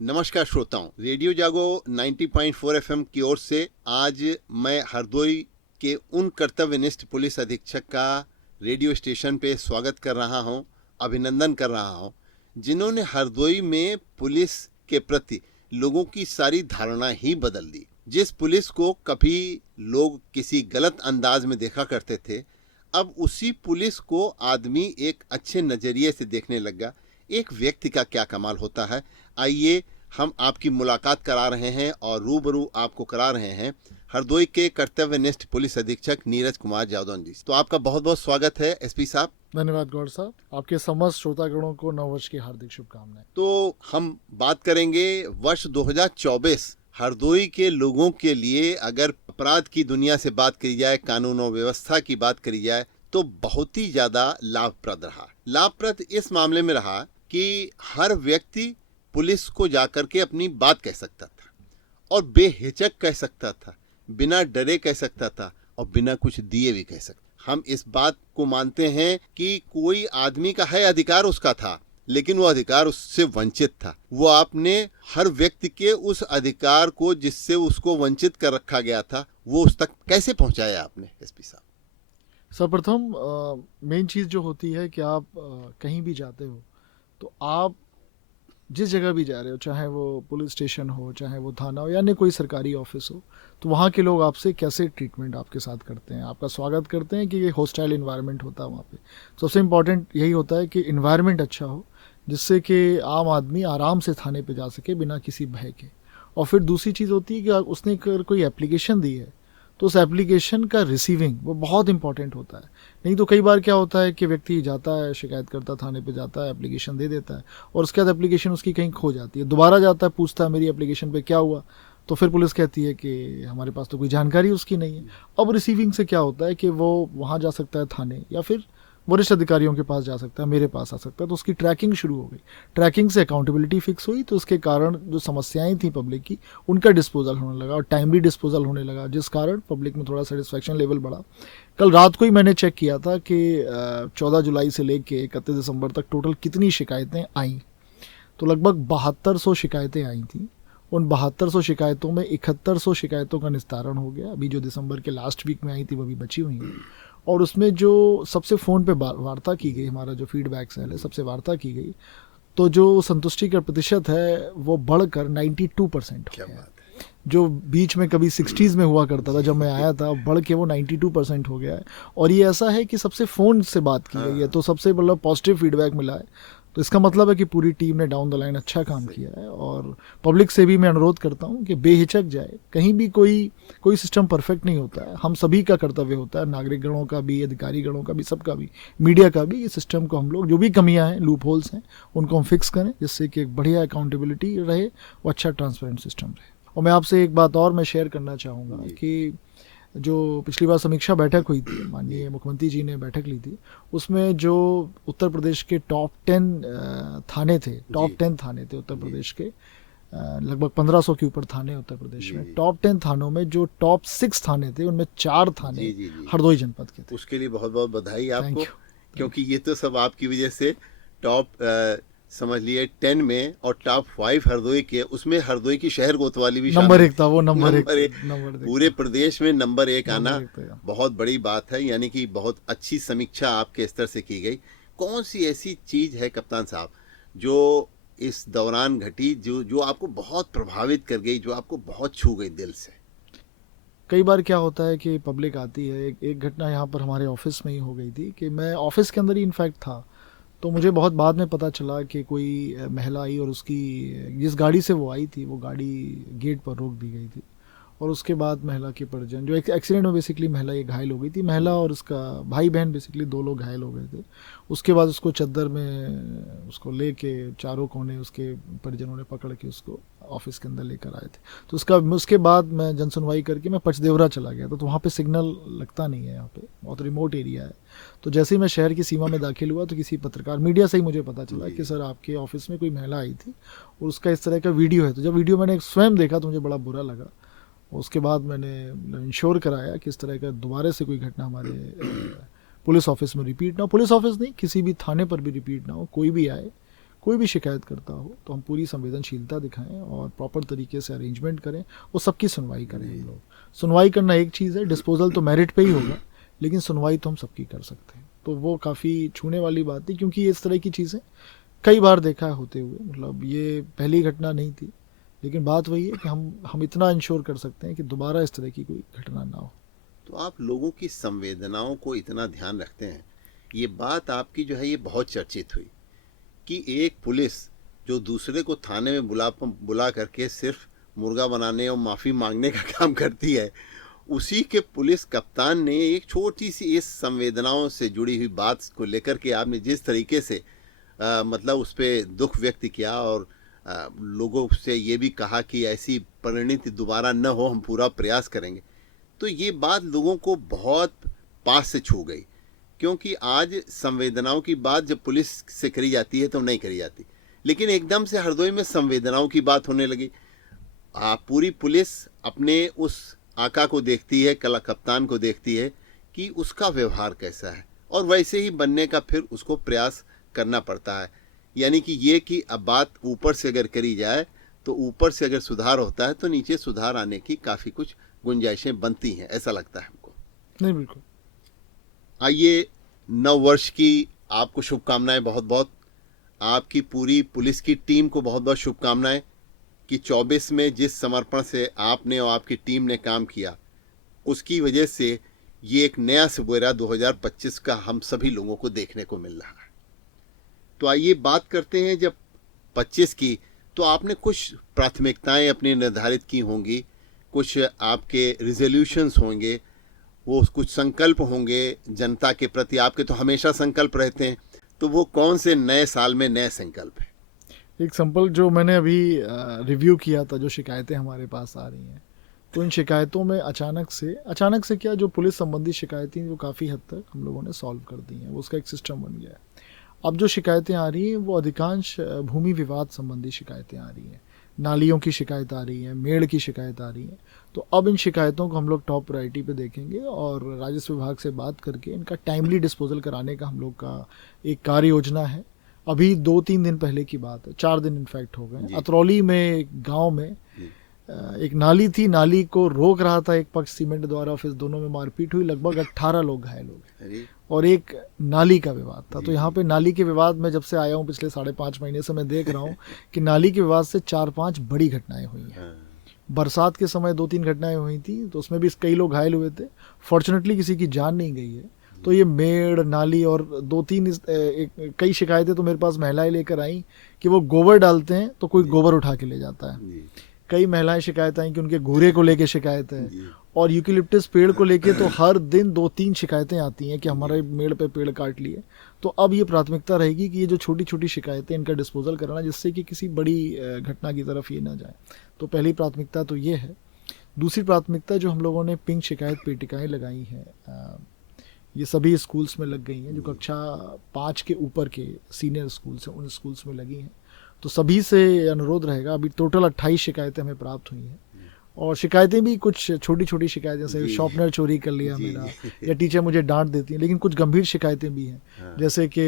नमस्कार श्रोताओं, रेडियो जागो 90.4 एफएम की ओर से आज मैं हरदोई के उन कर्तव्यनिष्ठ पुलिस अधीक्षक का रेडियो स्टेशन पे स्वागत कर रहा हूं, अभिनंदन कर रहा हूं, जिन्होंने हरदोई में पुलिस के प्रति लोगों की सारी धारणा ही बदल दी। जिस पुलिस को कभी लोग किसी गलत अंदाज में देखा करते थे, अब उसी पुलिस को आदमी एक अच्छे नज़रिए से देखने लगा। एक व्यक्ति का क्या कमाल होता है। आइए हम आपकी मुलाकात करा रहे हैं और रूबरू आपको करा रहे हैं हरदोई के कर्तव्यनिष्ठ पुलिस अधीक्षक नीरज कुमार जादौन जी। तो आपका बहुत बहुत स्वागत है एसपी साहब। धन्यवाद गौड़ साहब, आपके समस्त श्रोतागणों को नववर्ष की हार्दिक शुभकामनाएं। तो हम बात करेंगे वर्ष 2024 हरदोई के लोगों के लिए। अगर अपराध की दुनिया से बात करी जाए, कानून और व्यवस्था की बात करी जाए, तो बहुत ही ज्यादा लाभप्रद रहा। लाभप्रद इस मामले में रहा कि हर व्यक्ति पुलिस को जाकर के अपनी बात कह सकता था और बेहिचक कह सकता था, बिना डरे कह सकता था और बिना कुछ दिए भी कह सकता। हम इस बात को मानते हैं कि कोई आदमी का है अधिकार, उसका था, लेकिन वो अधिकार उससे वंचित था। वो आपने हर व्यक्ति के उस अधिकार को जिससे उसको वंचित कर रखा गया था, वो उस तक कैसे पहुंचाया आपने एसपी साहब? सर्वप्रथम मेन चीज़ जो होती है कि आप कहीं भी जाते हो तो आप जिस जगह भी जा रहे हो, चाहे वो पुलिस स्टेशन हो, चाहे वो थाना हो या अन्य कोई सरकारी ऑफिस हो, तो वहाँ के लोग आपसे कैसे ट्रीटमेंट आपके साथ करते हैं, आपका स्वागत करते हैं कि ये हॉस्टाइल इन्वायरमेंट होता है वहाँ पे। सबसे इम्पॉर्टेंट यही होता है कि इन्वायरमेंट अच्छा हो, जिससे कि आम आदमी आराम से थाने पे जा सके बिना किसी भय के। और फिर दूसरी चीज़ होती है कि उसने अगर कोई एप्लीकेशन दी है तो उस एप्लीकेशन का रिसीविंग वो बहुत इंपॉर्टेंट होता है। नहीं तो कई बार क्या होता है कि व्यक्ति जाता है, शिकायत करता, थाने पे जाता है, एप्लीकेशन दे देता है और उसके बाद एप्लीकेशन उसकी कहीं खो जाती है। दोबारा जाता है, पूछता है मेरी एप्लीकेशन पे क्या हुआ, तो फिर पुलिस कहती है कि हमारे पास तो कोई जानकारी उसकी नहीं है। अब रिसीविंग से क्या होता है कि वो वहाँ जा सकता है थाने, या फिर वरिष्ठ अधिकारियों के पास जा सकता है, मेरे पास आ सकता है, तो उसकी ट्रैकिंग शुरू हो गई। ट्रैकिंग से अकाउंटेबिलिटी फिक्स हुई, तो उसके कारण जो समस्याएं थी पब्लिक की, उनका डिस्पोजल होने लगा और टाइमली डिस्पोजल होने लगा, जिस कारण पब्लिक में थोड़ा सेटिस्फैक्शन लेवल बढ़ा। कल रात को ही मैंने चेक किया था कि 14 जुलाई से लेके 31 दिसंबर तक टोटल कितनी शिकायतें आई, तो लगभग 7200 शिकायतें आई थी। उन 7200 शिकायतों में 7100 शिकायतों का निस्तारण हो गया। अभी जो दिसंबर के लास्ट वीक में आई थी वो भी बची हुई हैं। और उसमें जो सबसे फ़ोन पे वार्ता की गई, हमारा जो फीडबैक सेल है, सबसे वार्ता की गई, तो जो संतुष्टि का प्रतिशत है वो बढ़कर 92% हो गया। जो बीच में कभी 60s में हुआ करता था जब मैं आया था, बढ़ के वो 92% हो गया है। और ये ऐसा है कि सबसे फ़ोन से बात की गई है, तो सबसे मतलब पॉजिटिव फीडबैक मिला है। तो इसका मतलब है कि पूरी टीम ने डाउन द लाइन अच्छा काम किया है। और पब्लिक से भी मैं अनुरोध करता हूँ कि बेहिचक जाए। कहीं भी कोई सिस्टम परफेक्ट नहीं होता है, हम सभी का कर्तव्य होता है, नागरिक गणों का भी, अधिकारी गणों का भी, सबका भी, मीडिया का भी। ये सिस्टम को हम लोग, जो भी कमियां हैं, लूप होल्स हैं, उनको हम फिक्स करें, जिससे कि एक बढ़िया अकाउंटेबिलिटी रहे और अच्छा ट्रांसपेरेंट सिस्टम रहे। और मैं आपसे एक बात और मैं शेयर करना चाहूँगा कि जो पिछली बार समीक्षा बैठक हुई थी, माननीय मुख्यमंत्री जी ने बैठक ली थी, उसमें जो उत्तर प्रदेश के टॉप 10 थाने थे, उत्तर प्रदेश के, लगभग 1500 के ऊपर थाने उत्तर प्रदेश में। टॉप 10 थानों में जो टॉप 6 थाने थे, उनमें 4 थाने हरदोई जनपद के थे। उसके लिए बहुत बहुत बधाई आपको, क्योंकि ये तो सब आपकी वजह से टॉप समझ लिए 10 में और टॉप 5 हरदोई के, उसमें हरदोई की शहर कोतवाली भी नंबर 1 था। वो नंबर 1 पूरे प्रदेश में नंबर 1 आना बहुत बड़ी बात है। यानी कि बहुत अच्छी समीक्षा आपके स्तर से की गई। कौन सी ऐसी चीज है कप्तान साहब जो इस दौरान घटी, जो आपको बहुत प्रभावित कर गई, जो आपको बहुत छू गई दिल से? कई बार क्या होता है कि पब्लिक आती है। एक घटना यहाँ पर हमारे ऑफिस में ही हो गई थी कि मैं ऑफिस के अंदर ही इनफैक्ट था, तो मुझे बहुत बाद में पता चला कि कोई महिला आई और उसकी जिस गाड़ी से वो आई थी, वो गाड़ी गेट पर रोक दी गई थी। और उसके बाद महिला के परिजन, जो एक एक्सीडेंट में बेसिकली महिला ये घायल हो गई थी, महिला और उसका भाई बहन बेसिकली 2 लोग घायल हो गए थे। उसके बाद उसको चद्दर में उसको लेके चारों कोने उसके परिजनों ने पकड़ के उसको ऑफिस के अंदर लेकर आए थे। तो उसके बाद मैं जनसुनवाई करके मैं पचदेवरा चला गया था। तो वहाँ पे सिग्नल लगता नहीं है, यहाँ पे बहुत रिमोट एरिया है। तो जैसे ही मैं शहर की सीमा में दाखिल हुआ तो किसी पत्रकार, मीडिया से ही मुझे पता चला कि सर आपके ऑफिस में कोई महिला आई थी और उसका इस तरह का वीडियो है। तो जब वीडियो मैंने स्वयं देखा तो मुझे बड़ा बुरा लगा। उसके बाद मैंने इंश्योर कराया कि इस तरह का दोबारा से कोई घटना हमारे पुलिस ऑफिस में रिपीट ना हो। पुलिस ऑफिस नहीं, किसी भी थाने पर भी रिपीट ना हो। कोई भी आए, कोई भी शिकायत करता हो तो हम पूरी संवेदनशीलता दिखाएं और प्रॉपर तरीके से अरेंजमेंट करें और सबकी सुनवाई करें। हम लोग सुनवाई करना एक चीज़ है, डिस्पोजल तो मेरिट पे ही होगा, लेकिन सुनवाई तो हम सबकी कर सकते हैं। तो वो काफ़ी छूने वाली बात है, क्योंकि इस तरह की चीज़ें कई बार देखा है होते हुए, मतलब ये पहली घटना नहीं थी, लेकिन बात वही है कि हम इतना इंश्योर कर सकते हैं कि दोबारा इस तरह की कोई घटना ना हो। तो आप लोगों की संवेदनाओं को इतना ध्यान रखते हैं, ये बात आपकी जो है ये बहुत चर्चित हुई कि एक पुलिस जो दूसरे को थाने में बुला करके सिर्फ मुर्गा बनाने और माफ़ी मांगने का काम करती है, उसी के पुलिस कप्तान ने एक छोटी सी इस संवेदनाओं से जुड़ी हुई बात को लेकर के आपने जिस तरीके से मतलब उस पर दुख व्यक्त किया और लोगों से ये भी कहा कि ऐसी परिणति दोबारा न हो, हम पूरा प्रयास करेंगे, तो ये बात लोगों को बहुत पास से छू गई। क्योंकि आज संवेदनाओं की बात जब पुलिस से करी जाती है तो नहीं करी जाती, लेकिन एकदम से हरदोई में संवेदनाओं की बात होने लगी। पूरी पुलिस अपने उस आका को देखती है, कप्तान को देखती है कि उसका व्यवहार कैसा है, और वैसे ही बनने का फिर उसको प्रयास करना पड़ता है। यानी कि ये कि अब बात ऊपर से अगर करी जाए तो ऊपर से अगर सुधार होता है तो नीचे सुधार आने की काफ़ी कुछ गुंजाइशें बनती हैं, ऐसा लगता है हमको। नहीं, बिल्कुल। आइए, नव वर्ष की आपको शुभकामनाएं बहुत बहुत, आपकी पूरी पुलिस की टीम को बहुत बहुत शुभकामनाएं कि 24 में जिस समर्पण से आपने और आपकी टीम ने काम किया, उसकी वजह से ये एक नया सवेरा 2025 का हम सभी लोगों को देखने को मिल रहा है। तो आइए बात करते हैं जब 25 की, तो आपने कुछ प्राथमिकताएं अपनी निर्धारित की होंगी, कुछ आपके रिजोल्यूशंस होंगे, वो कुछ संकल्प होंगे जनता के प्रति, आपके तो हमेशा संकल्प रहते हैं, तो वो कौन से नए साल में नए संकल्प हैं? एक सिंपल जो मैंने अभी रिव्यू किया था, जो शिकायतें हमारे पास आ रही हैं, तो इन शिकायतों में अचानक से क्या, जो पुलिस संबंधी शिकायतें वो काफ़ी हद तक हम लोगों ने सॉल्व कर दी हैं, वो उसका एक सिस्टम बन गया है। अब जो शिकायतें आ रही हैं वो अधिकांश भूमि विवाद संबंधी शिकायतें आ रही हैं, नालियों की शिकायत आ रही है, मेड़ की शिकायत आ रही है। तो अब इन शिकायतों को हम लोग टॉप प्रायोरिटी पे देखेंगे और राजस्व विभाग से बात करके इनका टाइमली डिस्पोजल कराने का हम लोग का एक कार्य योजना है। अभी 2-3 दिन पहले की बात है, 4 दिन इनफैक्ट हो गए, अतरौली में एक गाँव में एक नाली थी, नाली को रोक रहा था एक पक्ष सीमेंट द्वारा, फिर दोनों में मारपीट हुई, लगभग 18 लोग घायल हो गए और एक नाली का विवाद था। तो यहाँ पे नाली के विवाद में जब से आया हूँ पिछले 5.5 महीने से मैं देख रहा हूँ कि नाली के विवाद से 4-5 बड़ी घटनाएं हुई हैं। बरसात के समय 2-3 घटनाएं हुई थी, तो उसमें भी कई लोग घायल हुए थे, फॉर्चुनेटली किसी की जान नहीं गई है। तो ये मेड़, नाली और 2-3 कई शिकायतें तो मेरे पास महिलाएं लेकर आई कि वो गोबर डालते हैं तो कोई गोबर उठा के ले जाता है। कई महिलाएं शिकायत आई कि उनके घूरे को लेके शिकायत है, और यूकेलिप्टस पेड़ को लेके तो हर दिन 2-3 शिकायतें आती हैं कि हमारे मेड़ पे पेड़ काट लिए। तो अब ये प्राथमिकता रहेगी कि ये जो छोटी छोटी शिकायतें इनका डिस्पोजल कराना, जिससे कि किसी बड़ी घटना की तरफ ये ना जाए। तो पहली प्राथमिकता तो ये है। दूसरी प्राथमिकता जो हम लोगों ने पिंक शिकायत पेटिकाएँ लगाई हैं, ये सभी स्कूल्स में लग गई हैं, जो कक्षा 5 के ऊपर के सीनियर स्कूल्स हैं उन स्कूल्स में लगी हैं। तो सभी से अनुरोध रहेगा, अभी टोटल 28 शिकायतें हमें प्राप्त हुई हैं, और शिकायतें भी कुछ छोटी छोटी शिकायतें, जैसे शॉर्पनर चोरी कर लिया मेरा, या टीचर मुझे डांट देती है, लेकिन कुछ गंभीर शिकायतें भी हैं, जैसे कि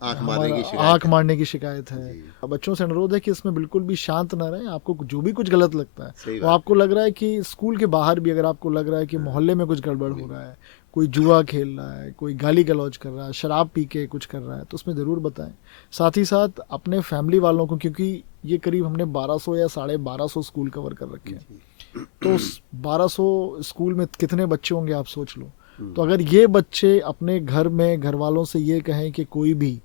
आँख मारने की शिकायत है। बच्चों से अनुरोध है कि इसमें बिल्कुल भी शांत ना रहें। आपको जो भी कुछ गलत लगता है, वो आपको लग रहा है कि स्कूल के बाहर भी अगर आपको लग रहा है कि मोहल्ले में कुछ गड़बड़ हो रहा है, कोई जुआ खेल रहा है, कोई गाली गलौज कर रहा है, शराब पी के कुछ कर रहा है, तो उसमें ज़रूर बताएं। साथ ही साथ अपने फैमिली वालों को, क्योंकि ये करीब हमने 1200 या 1250 स्कूल कवर कर रखे हैं, तो 1200 स्कूल में कितने बच्चे होंगे आप सोच लो। तो अगर ये बच्चे अपने घर में घर वालों से ये कहें कि कोई भी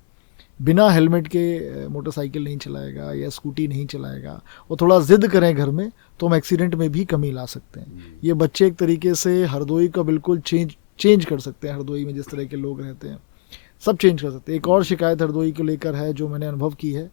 बिना हेलमेट के मोटरसाइकिल नहीं चलाएगा या स्कूटी नहीं चलाएगा, वो थोड़ा ज़िद करें घर में, तो हम एक्सीडेंट में भी कमी ला सकते हैं। ये बच्चे एक तरीके से हरदोई का बिल्कुल चेंज कर सकते हैं। हरदोई में जिस तरह के लोग रहते हैं सब चेंज कर सकते हैं। एक और शिकायत हरदोई को लेकर है जो मैंने अनुभव की है,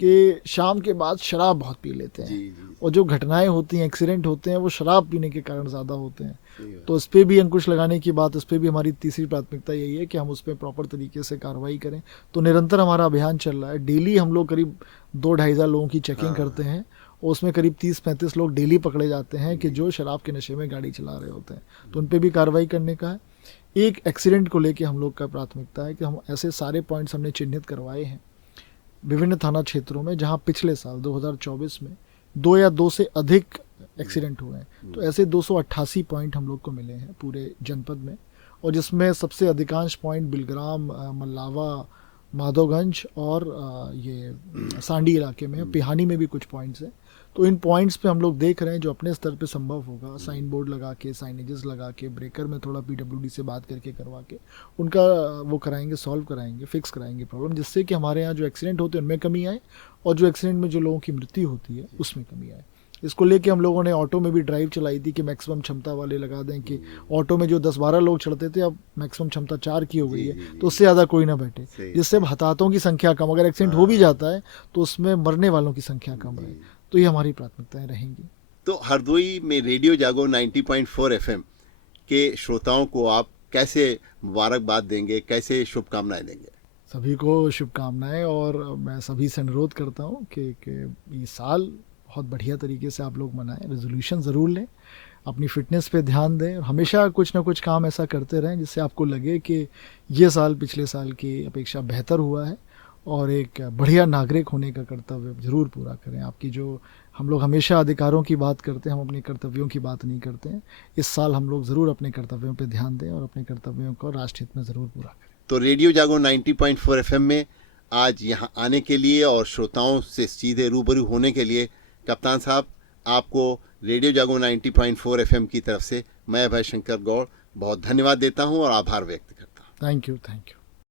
कि शाम के बाद शराब बहुत पी लेते हैं, और जो घटनाएं होती हैं, एक्सीडेंट होते हैं, वो शराब पीने के कारण ज़्यादा होते हैं। तो इस पर भी अंकुश लगाने की बात, इस पर भी हमारी तीसरी प्राथमिकता यही है कि हम उस पर प्रॉपर तरीके से कार्रवाई करें। तो निरंतर हमारा अभियान चल रहा है। डेली हम लोग करीब 2-2.5 हज़ार लोगों की चेकिंग करते हैं, और उसमें करीब 30-35 लोग डेली पकड़े जाते हैं कि जो शराब के नशे में गाड़ी चला रहे होते हैं। तो उन पर भी कार्रवाई करने का है। एक एक्सीडेंट को लेके हम लोग का प्राथमिकता है कि हम ऐसे सारे पॉइंट्स हमने चिन्हित करवाए हैं। विभिन्न थाना क्षेत्रों में जहां पिछले साल 2024 में 2 या 2 से अधिक एक्सीडेंट हुए हैं। तो ऐसे 288 पॉइंट हम लोग को मिले हैं पूरे जनपद में, और जिसमें सबसे अधिकांश पॉइंट बिलग्राम, मल्लावा, माधोगंज और ये सांडी इलाके में, पिहानी में भी कुछ पॉइंट्स हैं। तो इन पॉइंट्स पे हम लोग देख रहे हैं जो अपने स्तर पे संभव होगा, साइन बोर्ड लगा के, साइनेजेस लगा के, ब्रेकर में थोड़ा पीडब्ल्यूडी से बात करके करवा के उनका वो कराएंगे, सॉल्व कराएंगे, फिक्स कराएंगे प्रॉब्लम, जिससे कि हमारे यहाँ जो एक्सीडेंट होते हैं उनमें कमी आए और जो एक्सीडेंट में जो लोगों की मृत्यु होती है उसमें कमी आए। इसको लेके हम लोगों ने ऑटो में भी ड्राइव चलाई थी कि मैक्सिमम क्षमता वाले लगा दें, कि ऑटो में जो 10-12 लोग चढ़ते थे अब मैक्सिमम क्षमता 4 की हो गई है, तो उससे ज़्यादा कोई ना बैठे, जिससे हताहतों की संख्या कम, अगर एक्सीडेंट हो भी जाता है तो उसमें मरने वालों की संख्या कम रहे। तो ये हमारी प्राथमिकताएं रहेंगी। तो हरदोई में रेडियो जागो 90.4 एफएम के श्रोताओं को आप कैसे मुबारकबाद देंगे, कैसे शुभकामनाएं देंगे? सभी को शुभकामनाएं, और मैं सभी से अनुरोध करता हूं कि ये साल बहुत बढ़िया तरीके से आप लोग मनाएं, रेजोल्यूशन ज़रूर लें, अपनी फिटनेस पे ध्यान दें, और हमेशा कुछ ना कुछ काम ऐसा करते रहें जिससे आपको लगे कि ये साल पिछले साल की अपेक्षा बेहतर हुआ है, और एक बढ़िया नागरिक होने का कर्तव्य ज़रूर पूरा करें। आपकी जो हम लोग हमेशा अधिकारों की बात करते हैं, हम अपने कर्तव्यों की बात नहीं करते हैं। इस साल हम लोग ज़रूर अपने कर्तव्यों पे ध्यान दें और अपने कर्तव्यों को राष्ट्र हित में ज़रूर पूरा करें। तो रेडियो जागो 90.4 एफएम में आज यहाँ आने के लिए और श्रोताओं से सीधे रूबरू होने के लिए कप्तान साहब, आपको रेडियो जागो 90.4 एफएम की तरफ से मैं अभय शंकर गौड़ बहुत धन्यवाद देता हूँ और आभार व्यक्त करता हूँ। Thank you.